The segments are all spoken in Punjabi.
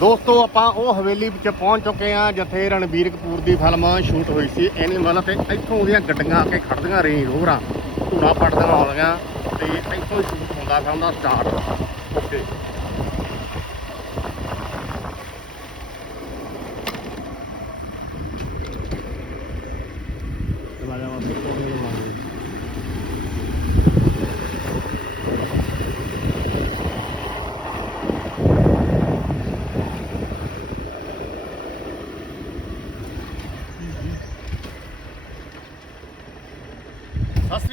ਦੋਸਤੋ, ਆਪਾਂ ਉਹ ਹਵੇਲੀ ਵਿੱਚ ਪਹੁੰਚ ਚੁੱਕੇ ਆ ਜਿੱਥੇ ਰਣਬੀਰ ਕਪੂਰ ਦੀ ਫਿਲਮ ਸ਼ੂਟ ਹੋਈ ਸੀ। ਐਨੀਮਲ ਤੇ ਇੱਥੋਂ ਉਹਦੀਆਂ ਗੱਡੀਆਂ ਆ ਕੇ ਖੜਦੀਆਂ ਰੇਂਜ ਰੋਵਰਾਂ, ਧੂੜਾ ਪੜਦੀਆਂ ਆਉਂਦੀਆਂ ਤੇ ਇੱਥੋਂ ਸ਼ੂਟ ਹੁੰਦਾ ਫਿਲਮ ਦਾ ਸਟਾਰਟ। ਓਕੇ।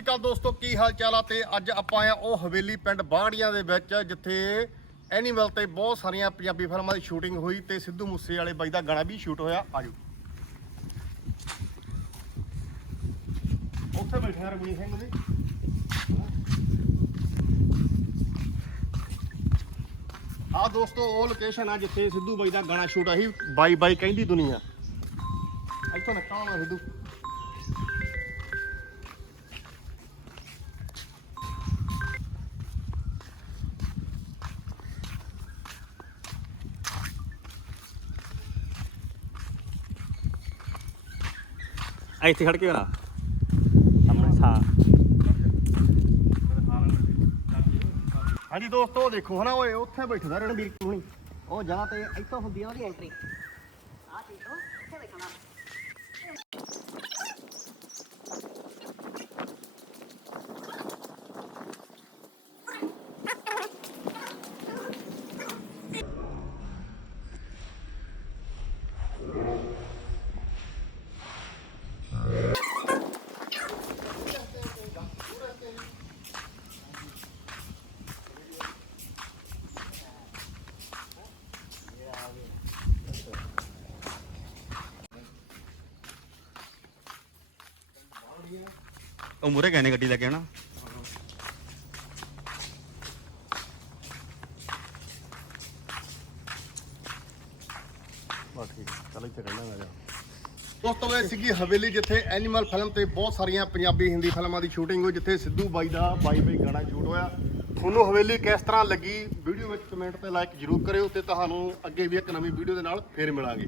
ਅਕਾਲ ਦੋਸਤੋ, ਕੀ ਹਾਲ ਚਾਲ ਆ? ਤੇ ਅੱਜ ਆਪਾਂ ਆਏ ਉਹ ਹਵੇਲੀ ਪਿੰਡ ਬਾਗੜੀਆਂ ਦੇ ਵਿੱਚ, ਜਿੱਥੇ ਐਨੀਮਲ ਤੇ ਬਹੁਤ ਸਾਰੀਆਂ ਪੰਜਾਬੀ ਫਿਲਮਾਂ ਦੀ ਸ਼ੂਟਿੰਗ ਹੋਈ ਤੇ ਸਿੱਧੂ ਮੂਸੇ ਵਾਲੇ ਬਾਈ ਦਾ ਗਾਣਾ ਵੀ ਸ਼ੂਟ ਹੋਇਆ। ਆਜੋ। ਉੱਥੇ ਬੈਠੇ ਆ ਰਮਣੀ ਸਿੰਘ ਜੀ। ਆ ਦੋਸਤੋ, ਉਹ ਲੋਕੇਸ਼ਨ ਆ ਜਿੱਥੇ ਸਿੱਧੂ ਬਾਈ ਦਾ ਗਾਣਾ ਸ਼ੂਟ ਆਹੀ ਬਾਈ ਬਾਈ ਕਹਿੰਦੀ ਦੁਨੀਆ। ਇੱਥੋਂ ਨਿਕਲਣਾ ਸਿੱਧੂ। ਇੱਥੇ ਖੜ ਕੇ ਹੋਣਾ ਸਾਹਮਣੇ ਸਾ। ਹਾਂਜੀ ਦੋਸਤੋ ਦੇਖੋ ਹਨਾ, ਓਏ, ਉੱਥੇ ਬੈਠਦਾ ਰਣਬੀਰ ਕਪੂਰ ਉਹ ਜਾਂ ਤੇ ਇੱਥੋਂ ਹੁੰਦੀ ਆ ਉਹਦੀ ਐਂਟਰੀ ਉਹ ਮੂਰੇ ਗਏ ਨੇ ਗੱਡੀ ਲੈ ਕੇ ਆਣਾ ਬਸ ਠੀਕ ਚਲ ਇੱਥੇ ਰਹਿਣਾ ਆ ਜਾ ਦੋਸਤੋ ਇਹ ਸੀਗੀ ਹਵੇਲੀ ਜਿੱਥੇ ਐਨੀਮਲ ਫਿਲਮ ਤੇ ਬਹੁਤ ਸਾਰੀਆਂ ਪੰਜਾਬੀ ਹਿੰਦੀ ਫਿਲਮਾਂ ਦੀ ਸ਼ੂਟਿੰਗ ਹੋਈ ਜਿੱਥੇ ਸਿੱਧੂ ਬਾਈ ਦਾ ਬਾਈ ਬਾਈ ਗਾਣਾ ਸ਼ੂਟ ਹੋਇਆ। ਤੁਹਾਨੂੰ ਹਵੇਲੀ ਕਿਸ ਤਰ੍ਹਾਂ ਲੱਗੀ? ਵੀਡੀਓ ਵਿੱਚ ਕਮੈਂਟ ਤੇ ਲਾਈਕ ਜਰੂਰ ਕਰਿਓ ਤੇ ਤੁਹਾਨੂੰ ਅੱਗੇ ਵੀ ਇੱਕ ਨਵੀਂ ਵੀਡੀਓ ਦੇ ਨਾਲ ਫੇਰ ਮਿਲਾਂਗੇ।